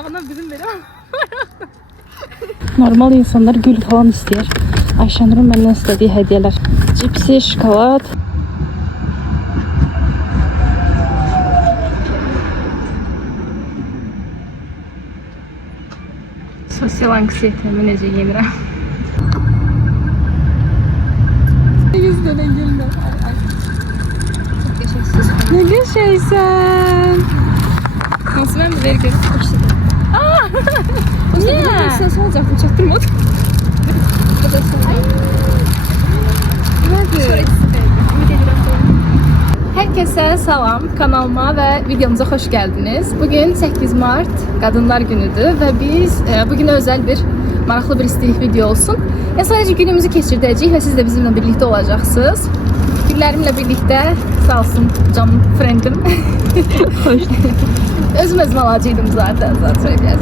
Qonağından bizim verim. Normal insanlar gül falan istəyir. Ayşənurun məndən istədiyi hədiyyələr. Cipsi, şokolad. Sosial anksiyetemi necə yenirəm. 100 dənə güllə. Ne geçeysen? Nasıl ben de ver görüp başladım. Niye? Ses olacak mı? Çaktırmadı. Herkese salam, kanalıma ve videomuza hoş geldiniz. Bugün 8 Mart Kadınlar Günüdür ve biz bugün özel bir, maraqlı bir istilik video olsun. Sadece günümüzü keçirdəcəyik ve siz de bizimle birlikte olacaksınız. Güllerimle birlikte sağ olsun canım friendim. Hoş. Özüm alacıydım zaten söyleyeceğim.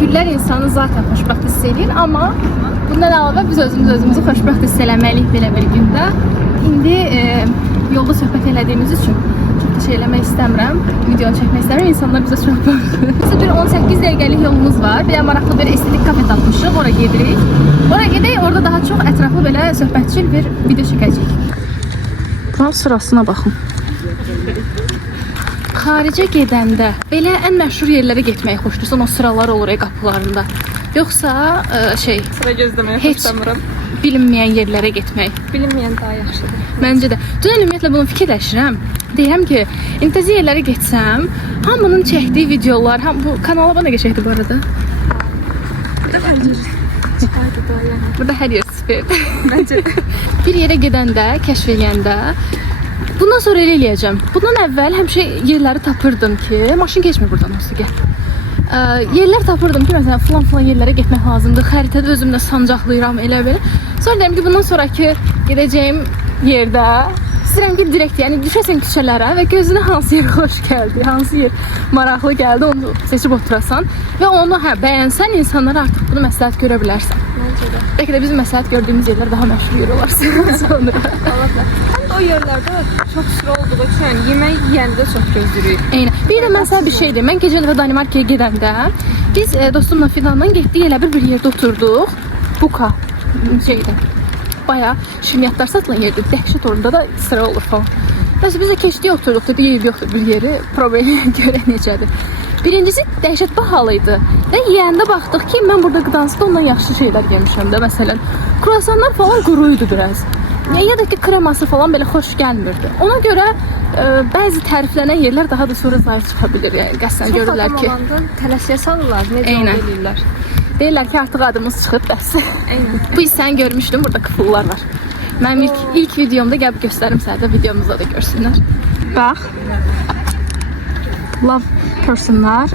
Güller insanı zaten xoşbəxt hiss edir, ama bundan əlavə biz özümüzü xoşbəxt hiss eləməliyik belə bir gündə. İndi yolda söhbət elədiyimiz üçün çox da şey eləmək istəmirəm, video çəkmək istəmirəm. İnsanlar bizə çox baxır. Bir 18 dəqiqəlik yolumuz var. Bir maraqlı bir estetik kafe tapmışıq, oraya gedirik. Oraya gedək, orada daha çox ətraflı belə söhbətçil bir video çəkəcəyik. Buranın sırasına baxın. Xaricə gedəndə belə ən məşhur yerlərə getməyi xoşdursan, o sıralar olur qapılarında. Yoxsa Sıra gözləməyə heç xoşlamıram. bilinməyən yerlərə getmək. Bilinməyən daha yaxşıdır. Məncə də. Dünən ümumiyyətlə bunu fikirləşirəm. Deyirəm ki, intizə yerlərə getsəm, hamının çəkdiyi videolar, bu kanala bana geçəcəkdi bu arada. Burada hər yer süper. Bence de. Bir yerə gedəndə, kəşf edəndə bundan sonra elə eləyəcəm. Bundan əvvəl həmişə yerləri tapırdım ki, maşın keçmir buradan olsa gəl. Yerlər tapırdım ki, məsələn falan yerlərə getmək lazımdır. Xəritədə özümlə sancaqlayıram elə belə. Sonra deyirəm ki, bundan sonraki gedəcəyim yerdə istəyirəm ki, direkt yəni düşəsən küçələrə və gözünə hansı yer xoş gəldi, hansı yer maraqlı gəldi, onu seçib oturasan və onu bəyənsən, insanlara artıq bunu məsləhət görə bilərsən. Bence de. Bəlkə də bizim məsləhət gördüyümüz yerlər daha məşhur yer olarsın sonra. Allah. Hem de o yerlerde çok sıra olduğu için yemek yiyende çok gözlürüyor. Eynən. Bir də mən sənə bir şey deyim. Mən gecə ilə Danimarkaya gedəndə biz dostumla Fidanla getdik, elə bir yerdə oturduq. Buka şeydə. Bayağı şirniyyatlar satılan yerdə. Dəhşət orada da sıra olur falan. Neyse biz də keçdik, oturduq. Dedi, yer yoxdur bir yeri. Problemi görə necədir. Birincisi dəhşət bahalıydı. Və yeyəndə baxdıq ki, mən burada Gdanskda ondan yaxşı şeylər yemişəm də. Məsələn, kruasanlar falan quruydu biraz. Ya da ki, kreması falan belə xoş gəlmirdi. Ona görə bəzi təriflənən yerlər daha da sonra zayıf çıxa bilir. Yəni qəsdən görürlər ki, tələsiyə salırlar. Necə Eynən. olurlar. deyirlər ki, artıq adımız çıxıb bəs. Eynən. Bu hissəni görmüşdüm, burada kıfıllar var. Mənim ilk videomda gəlib göstərim sənə də, videomuzda da görsünlər. Bax. Love personlar.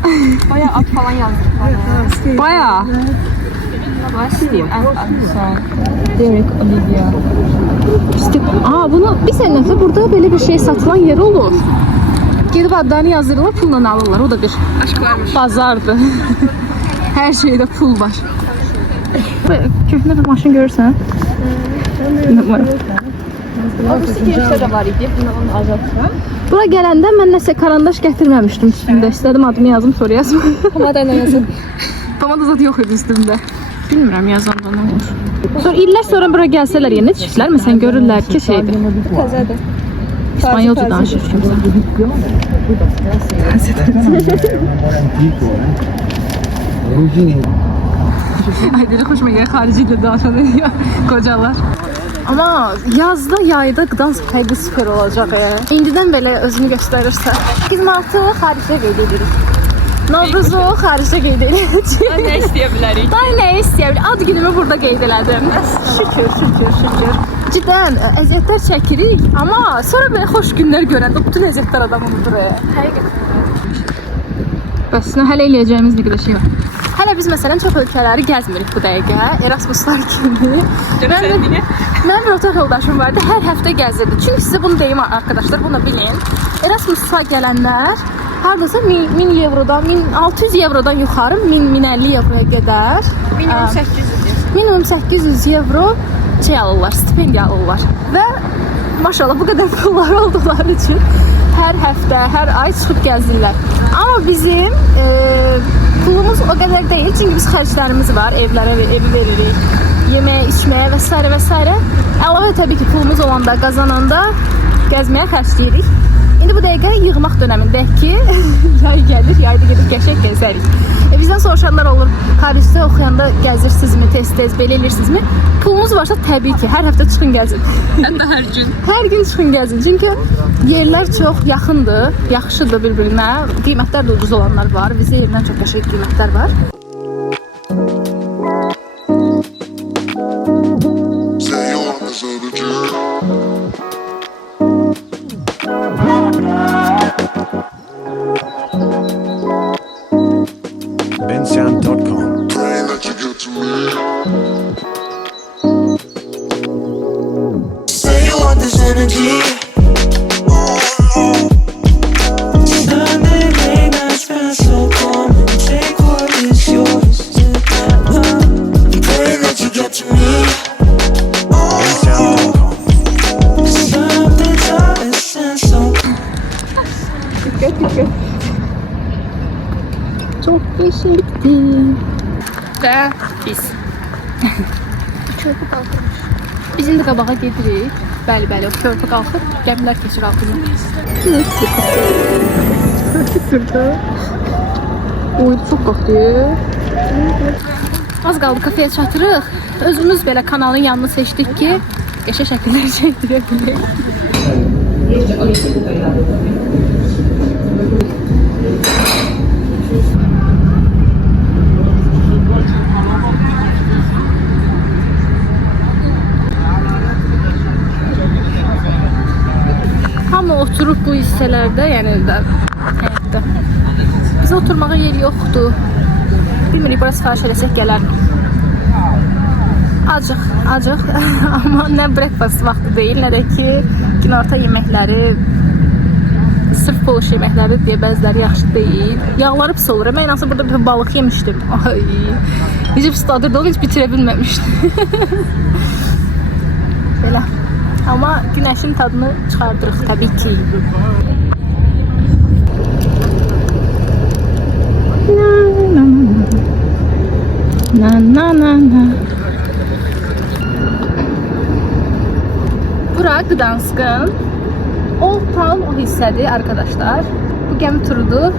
Bayağı ad falan yazdılar. Bayağı. Steve Anderson. Derek Olivia. Bunu bir sənəsə burada belə bir şey satılan yer olur. Gedib adlarını yazırlar, pulla alırlar. O da bir Aşk varmış. bazardır. Her şeyde pul var. Köhnə bir maşın görürsən? Orası girişte de var idi. Bunu azaltma. Bura gələndə mən nəsə karandaş gətirməmişdim üstümdə. İstədim adımı yazım, sonra yazma. Pomadayla yazın. Pomada zat yox idi üstümdə. Bilmirəm yazanda nə olur. Sonra illər sonra bura gəlsələr yenə çiftlər, məsələn görürlər ki şeydir. Təzədir. İspanyolca danışır kimsə. Ay deli hoşuma gəlir, xarici ilə danışan qocalar. Ama yazda, yayda Gdansk fərqi süper olacaq yəni. İndidən belə özünü göstərirsə. 8 Martı xaricdə qeyd edirik. Novruzu xaricdə qeyd edirik. Ne isteyebilirik? Daha nə istəyə bilir? Ad günümü burada qeyd elədim. Şükür. Cidden əziyyətlər çəkirik, amma sonra belə xoş günlər görəndə bütün əziyyətlər adamı unudur. Bəs nə hələ eləyəcəyimiz bir qədər şey var. Hələ biz məsələn çox ölkələri gəzmirik bu dəqiqə. Erasmuslar kimi. Mənim bir otaq yoldaşım vardı, hər həftə gəzirdi. Çünki sizə bunu deyim arkadaşlar, bunu bilin. Erasmus'a gələnlər hardasa 1000 evrodan, 1600 evrodan yuxarı 1050 evroya qədər. Minimum 800 edir. Minimum 800 evro şey alırlar, stipendiya alırlar. Və maşallah bu qədər pullar olduqları üçün hər həftə, hər ay çıxıb gəzirlər. Amma bizim pulumuz o qədər deyil, çünki biz xərclərimiz var, evi veririk, yeməyə, içməyə və s. və s. Əlavə təbii ki, pulumuz olanda, qazananda gəzməyə xərcləyirik. İndi bu dəqiqə yığmaq dönəmindəyik ki, yay gəlir, yayda gedib qəşəng gəzərik. Bizdən soruşanlar olur, Parisdə oxuyanda gəzirsinizmi, tez-tez belə elirsinizmi? Pulunuz varsa təbii ki, hər həftə çıxın gəzin. Hətta hər gün. Hər gün çıxın gəzin. Çünki yerlər çox yaxındır, yaxşıdır bir-birinə. Qiymətlər də ucuz olanlar var. Bizə yerindən çox qəşəng qiymətlər var. Bensound.com. Say you want this energy. Sunday late nights feel so calm. Take what is yours. I'm praying that you get to me. Bensound.com. Something's out of sense so. Çok qəşəngdir. Və biz. Körpü qalxırmış. Biz indi qabağa gedirik. Bəli, o körpü qalxır, gəmilər keçir altından. Burada. Oy, çox qalxdı. Az qaldı kafeyə çatırıq. Özümüz belə kanalın yanını seçdik ki, qəşəng şəkillər çəkdirə bilək. Hamı oturup bu hissələrdə, yəni həyatda. Bizə oturmağa yer yoxdur. Bilmirik, bura sifariş eləsək gələr. Acıq. Amma nə breakfast vaxtı deyil, nə də ki, günorta yeməkləri, sırf boş yeməkləri deyə bəziləri yaxşı deyil. Yağları pis olur. Mən inansa burada bir balıq yemişdim. Ay, necə pis dadırdı, onu heç bitirə bilməmişdim. Belə. Amma günəşin tadını çıxardırıq təbii ki. Na. Bura Gdansk'ın Old Town o hissədir arkadaşlar. Bu gəmi turudur.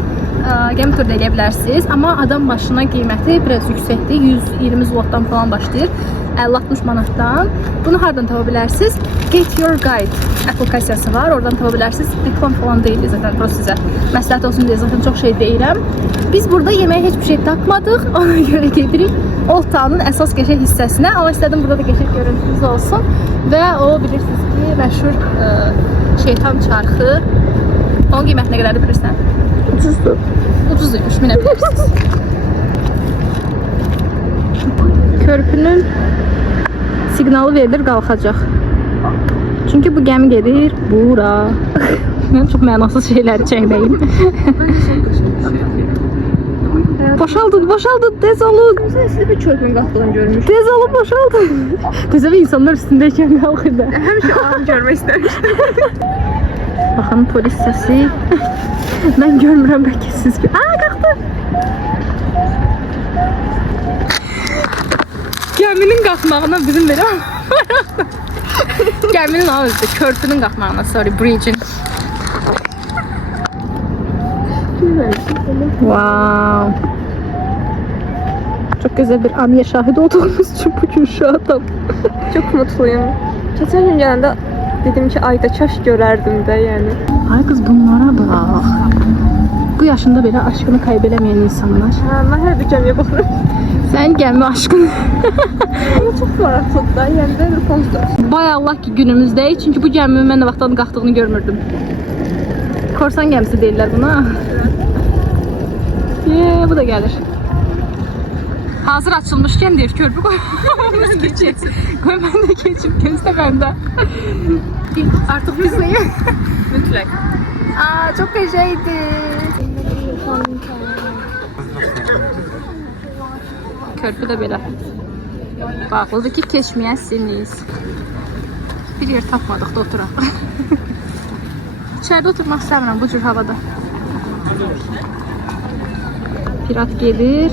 Gəmi turu da eləyə bilərsiniz. Amma adam başına qiyməti biraz yüksəkdir. 120 zlotdan falan başlayır. 50-60 manatdan. Bunu hardan tapa bilərsiniz? Get Your Guide aplikasiyası var. Oradan tapa bilərsiniz. Reklam falan deyil zaten. Prosto sizə məsləhət olsun deyə zaten çox şey deyirəm. Biz burada yeməyə heç bir şey tapmadıq. Ona görə gedirik Old Town'un əsas qəşəng hissəsinə. Amma istədim burada da qəşəng görüntünüz olsun. Və o bilirsiniz ki, məşhur şeytan çarxı. Onun qiyməti nə qədərdir bilirsən? Ucuzdur. Ucuzuymuş, minə bilirsiniz. Körpünün signalı verilir, qalxacaq. Çünki bu gəmi gedir bura. Mən çox mənasız şeyləri çəkməyim. Boşaldın, tez olun. Siz bir körpünün qalxdığını görmüş. Tez olun, boşaldın. Tezə bir insanlar üstündəykən qalxır da. Həmişə ağam görmək istəmişdim. Baxın, polis səsi. Mən görmürəm, bəlkə siz bir... qalxdı. Gəminin qalxmağına bizim belə gəminin ağızdı, körpünün qalxmağına, bridge'in. Wow. Çok güzel bir anıya şahit olduğumuz için bugün şu adam. Çok mutluyum. Geçen gün gələndə dedim ki, ayda kaş görərdim də, yəni. Ay kız, bunlara bak. Bu yaşında belə aşkını kaybelemeyen insanlar. Mən hər bir gəmiyə baxıram. Sen gəmi aşkını. Ama çox maraqlıdır da, yəni də bir konstruksiya. Bay Allah ki günümüzdəyik, çünki bu gəminin mən nə vaxtdan qalxdığını görmürdüm. Korsan gəmisi deyirlər buna. Bu da gəlir. Hazır açılmışkən deyir, körpü qoy. Qoy mən də keçim, gözlə məndə. Artıq bizdəyim. Mütləq. Çok qəşəngdi. Körpü də belə. Bağlıdır ki, keçməyəsiniz. Bir yer tapmadıq da oturaq. İçeride oturmaq istəmirəm bu cür havada. Pirat gelir.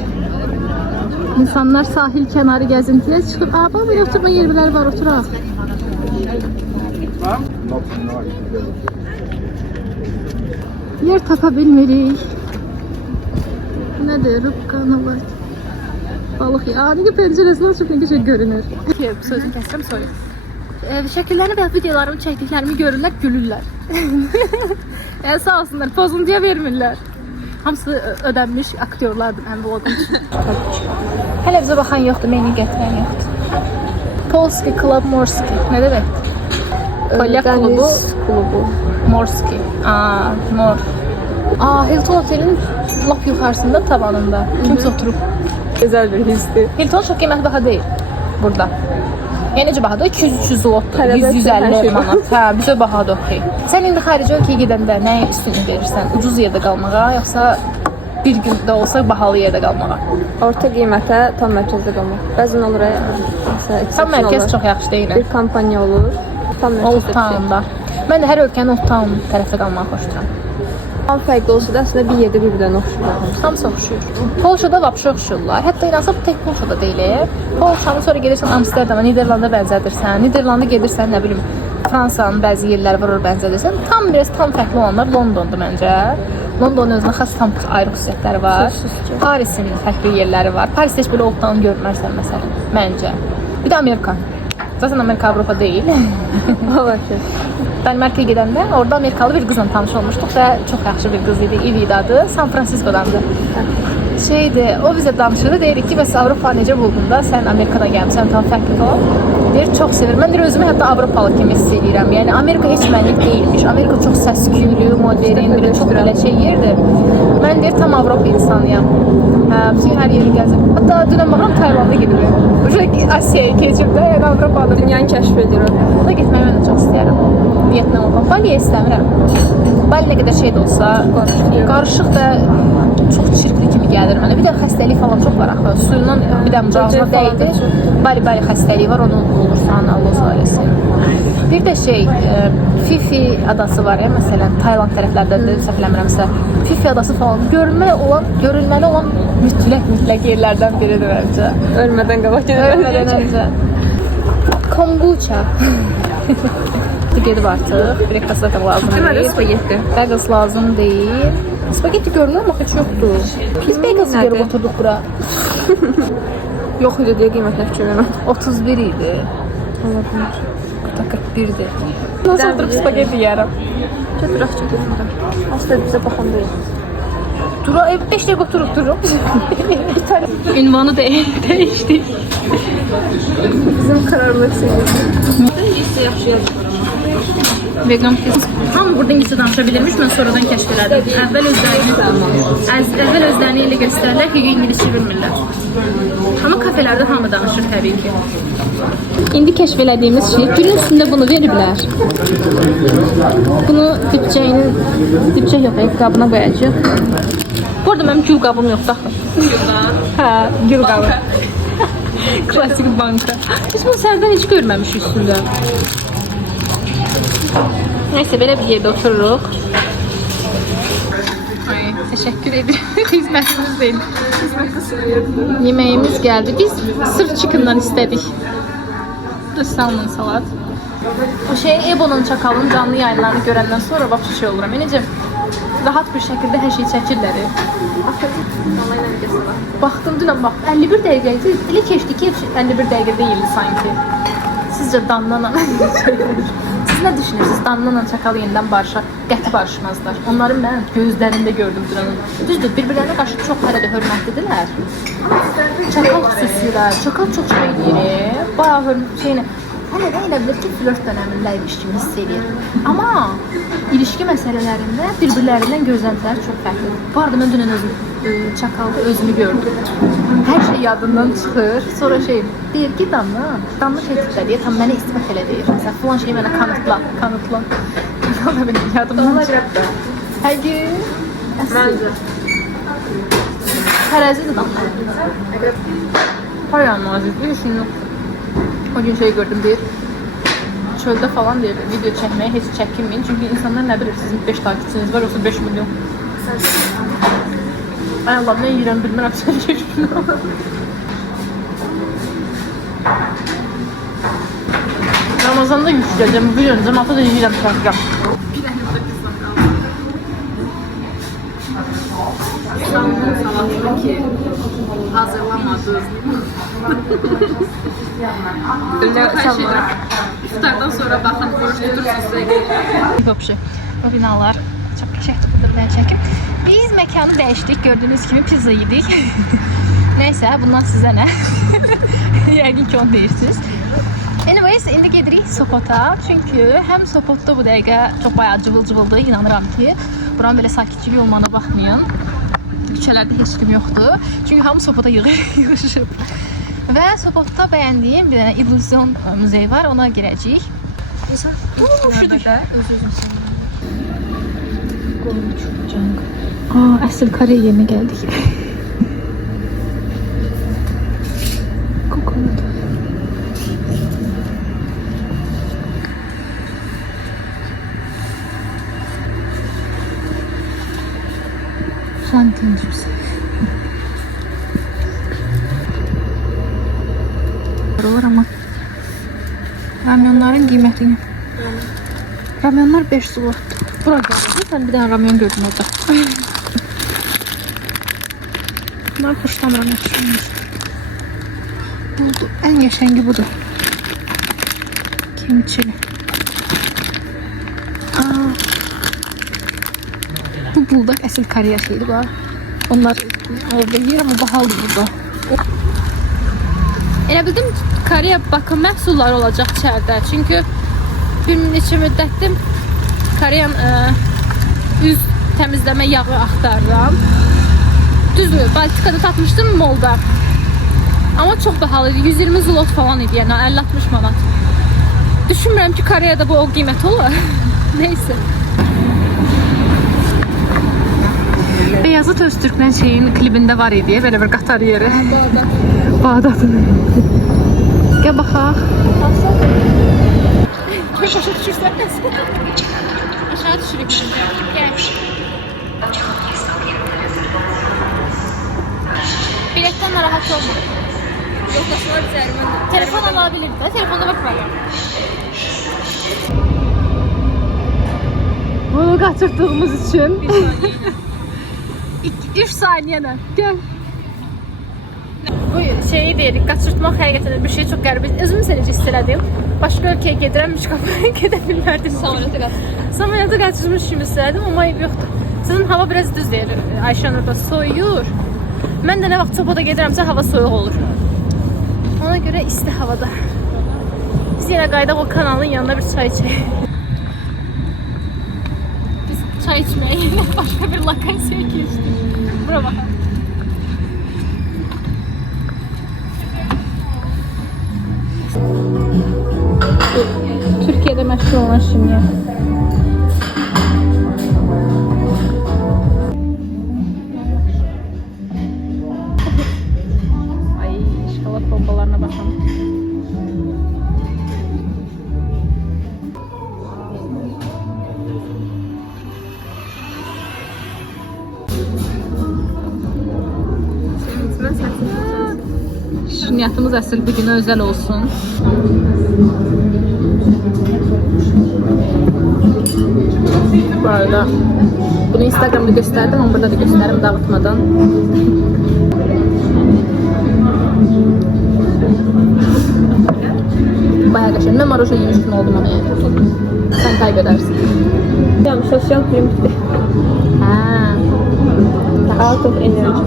İnsanlar sahil kenarı gezintiye çıkıp baba bir oturma yerleri var oturak. Yer tapa bilmirik. Nedir? Rıbkanı var. Balık ya. Nege penceresinden açıp ne şey görünür. Sözünü kestim söyle. Şəkillərini və videolarımı çəkdiklərimi görürlər, gülürlər. Yəni sağ olsunlar, pozuntuya vermirlər. Hamısı ödənmiş aktyorlardır mənim vloqum üçün. Hələ bizə baxan yoxdur, meni gətirən yoxdur. Polski Club Morski. Nə demək? Polyak klubu. Morski. Mor. Hilton Otel'in lap yuxarısında, tavanında. Kimsə oturub. Güzel bir histi. Hilton çox qiymət baha deyil burada. Yəni necə bahadır? 200-300 zlotdur, Tələbət 150 manat. Hə, bizə bahadır okey. Sən indi xarici ölkəyə gedəndə nəyə üstünlük verirsən? Ucuz yerdə qalmağa, yoxsa bir gündə olsa bahalı yerdə qalmağa? Orta qiymətə tam mərkəzdə qalmaq. Bəzən olur Tam mərkəz çox yaxşı deyil. Bir kampanya olur. Tam Old mərkəzdə. Town-da. Mən də hər ölkənin Old Town tərəfdə qalmağı xoşlayıram. Tam fərqli olsa da əslində bir yerdə bir-birlərinə oxşuyur. Hamısı oxşuyur. Polşada vapşı oxşuyurlar. Hətta inansa bu tək Polşada deyil. Polşanı sonra gedirsən Amsterdama, Niderlanda bənzədirsən. Niderlanda gedirsən, nə bilim, Fransanın bəzi yerləri var, orada bənzədirsən. Tam fərqli olanlar Londondur məncə. Londonun özünə xas tam ayrı xüsusiyyətləri var. Parisin fərqli yerləri var. Parisdə heç belə Old Town görmərsən məsələn, məncə. Bir də Amerika. Zaten Amerika Avropa değil. Danimarka'ya gidəndə orada Amerikalı bir qızla tanış olmuşduq və çox yaxşı bir qız idi. İliydi adı. San Francisco'dandı. O bizə danışırdı. Deyirik ki, bəs Avropa necə buldun da? Sən Amerikadan gəlmişsən, tam fərqli falan. Deyir, çox sevirim. Mən deyir, özümü hətta Avropalı kimi hiss edirəm. Yəni Amerika heç mənlik deyilmiş. Amerika çox səs-küylü, modern, çox belə şey yerdir. Mən deyir, tam Avropa insanıyam. Bütün hər yeri gəzib. Hatta dünən baxıram Taylanda gedirəm. Asiyaya keçib də, yəni Avropada. Dünyanı kəşf edir o. O da getməyi mən də çox istəyərəm. Vietnam olmaq. Bali'yə istəmirəm. Bali nə qədər şey də olsa, qarışıq da çox çirkli kimi gəlir mənə. Bir də xəstəlik falan çox var axı. Suyundan bir də mücazına dəydi. Bali xəstəliyi var, onu olursan, Allah söyləsin. Bir də Fifi adası var ya, məsələn, Tayland tərəflərdə də səhv eləmirəmsə, Fifi adası falan görülməli olan mütləq yerlərdən biridir məncə. Ölmədən qabaq Ölmədən öncə. Kombucha. Gedib artıq. Breakfast zaten lazım deyil. Spagetti. Bagels lazım deyil. Spagetti görünür ama hiç yoktu. Biz bagels görüp oturduk bura. Yox idi deyə qiymətlə fikir verməm. 31 idi. Olabilir. 41'di. Nasıl oturup spagetti yerim? Çötürək. Aslında bizə baxan deyil. Dura 5 dəqiqə oturup durup. Ünvanı değişti. Bizim kararlılıq seviyesi. İyisi yaxşı yazılır ama. Vegan pizza. Hamı burada İngilizce danışabilirmiş, ben sonradan kəşf elədim. Əvvəl özlərini elə göstərirlər ki, İngilizce bilmirlər. Ama kafelerde hamı danışır tabii ki. İndi kəşf elədiyimiz şey, günün üstündə bunu veriblər. Bunu dipçək yox, qabına qoyacaq. Bu arada mənim gül qabım yoxdur axı. Hə, gül qabı. Klasik banka. Biz bunu sərdən heç görməmişik üstündə. Neyse, belə bir yerdə otururuq. Ay, teşekkür ederim. Hizmetiniz değil. Yemeğimiz geldi. Biz sırf chicken'dan istedik. Salmon salat. Bu Ebo'nun çakalın canlı yayınlarını görəndən sonra bak şey olurum. Enəcəm, rahat bir şəkildə hər şey çəkirlər. Baxdım dünən, bax 51 dəqiqə idi. Elə keçdi ki 51 dəqiqə değildi sanki. Sizcə Danlana siz nə düşünürsünüz? Danlana çakalı yenidən qəti barışmazlar. Onların mən gözlərində gördüm dünən. Düzdür, bir-birlərinə qarşı çox hələ də hörmətlidirlər. Çakal xüsusilə, çakal çox şey deyir. Bayağı hörmətli Hələ də elə bilir ki, flört dönəmindəymiş kimi hiss edir. Amma ilişki məsələlərində bir-birlərindən gözləntiləri çox fərqlidir. Bu arada mən dünən çakalda özümü gördüm. Hər şey yadından çıxır. Sonra deyir ki, Danla tiplə deyir, tam mənə istifat elə deyir. Məsələn, filan şeyi mənə kanıtla. O da benim yadımdan çıxır. Hər gün Məncə. Tərəzidir Danla. Hayır nazik, bir işin yoxdur. O gün gördüm deyir. çöldə falan deyir, video çəkməyə heç çəkinməyin. Çünki insanlar nə bilir sizin 5 takipçiniz var, yoxsa 5 milyon. Ay Allah, nə yiyirəm bilmirəm, sən yiyirəm. Ramazanda yükləyəcəm, bir öncə mata da yiyirəm çəkirəm. Salatını ki hazırlamadınız. İftardan sonra baxın, oruç tutursunuz. Vəbşi, bu binalar çox qəşəngdir, budur mən çəkim. Biz məkanı dəyişdik, gördüyünüz kimi pizza yedik. Nəysə, bundan sizə nə? Yəqin ki, onu deyirsiniz. Anyways, indi gedirik Sopota. Çünki həm Sopotda bu dəqiqə çox bayağı cıvıl-cıvıldır, inanıram ki. Buranın belə sakitçilik olmağına baxmayın. Küçələrdə heç kim yoxdur. Çünki hamı Sopota yığışıb. Və Sopotda bəyəndiyim bir dənə illüzyon müzeyi var, ona girəcəyik. Əsl Kore yerinə gəldik. Kokonat. Şantin cipsi. Var ama ramyonların qiymətini. Ramyonlar 5 zlot. Bura gəldi. Sən bir dənə ramyon gördün orada. Bunlar xoşlamıram yaxşı. Oldu. Ən qəşəngi budur. Kimçili. Bu buldak əsl Koreya şeydi bax. Onlar orada yeyir ama bahalıdır burada. Elə bildim Koreya bakım məhsulları olacaq içəridə. Çünki bir neçə müddətdir Koreyan üz təmizləmə yağı axtarıram. Düzdür, Baltikada tapmışdım molda. Ama çok bahalıydı. 120 zlot falan idi, yəni 50-60 manat. Düşünmürəm ki, Koreyada bu o qiymət olar. Neyse. Beyazıt Öztürk'ün şeyin klibinde var idi, böyle bir qatar yeri. Bağdat'ın. Gel baxaq. Aşağı düşürsən nəsə? Aşağı düşürük. Gel. Biletten narahat olma. Yoldaşlar üzərimə. Telefon alabilir de. Telefonda bakmayalım. Bunu kaçırdığımız için 3 saniyeden gel. Bu şeyi deyirik, kaçırtmaq həqiqətən bir şey çox qəribə. Özümü necə hiss elədim. Başqa ölkəyə gedirəm, heç qapıya gedə bilmərdim. Samolyota qaçırmış kimi hiss elədim, amma yoxdur. Sizin hava biraz düz deyir. Ayşən orada soyuyur. Mən də nə vaxt Sopota gedirəmsə hava soyuq olur. Ona görə isti havada. Biz yenə qaydaq o kanalın yanında bir çay içək. Biz çay içməyə yenə başqa bir lokasiyaya keçdik. Bura baxaq. Türkiye'de məşhur olan şimdiyə. Ay, şokolad bombalarına baxalım. Şirniyyatımız əsl bu günə özəl olsun. Bu arada bunu Instagram'da gösterdim ama burada da gösteririm dağıtmadan. Bayağı qəşəng. Mən maroşa yemiş kimi oldum ama yani. Sen kaybedersin. Tamam, sosyal film bitti. Out of energy.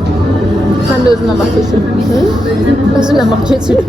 Ben de özümden bahsediyorum. Özümden bahsediyorum.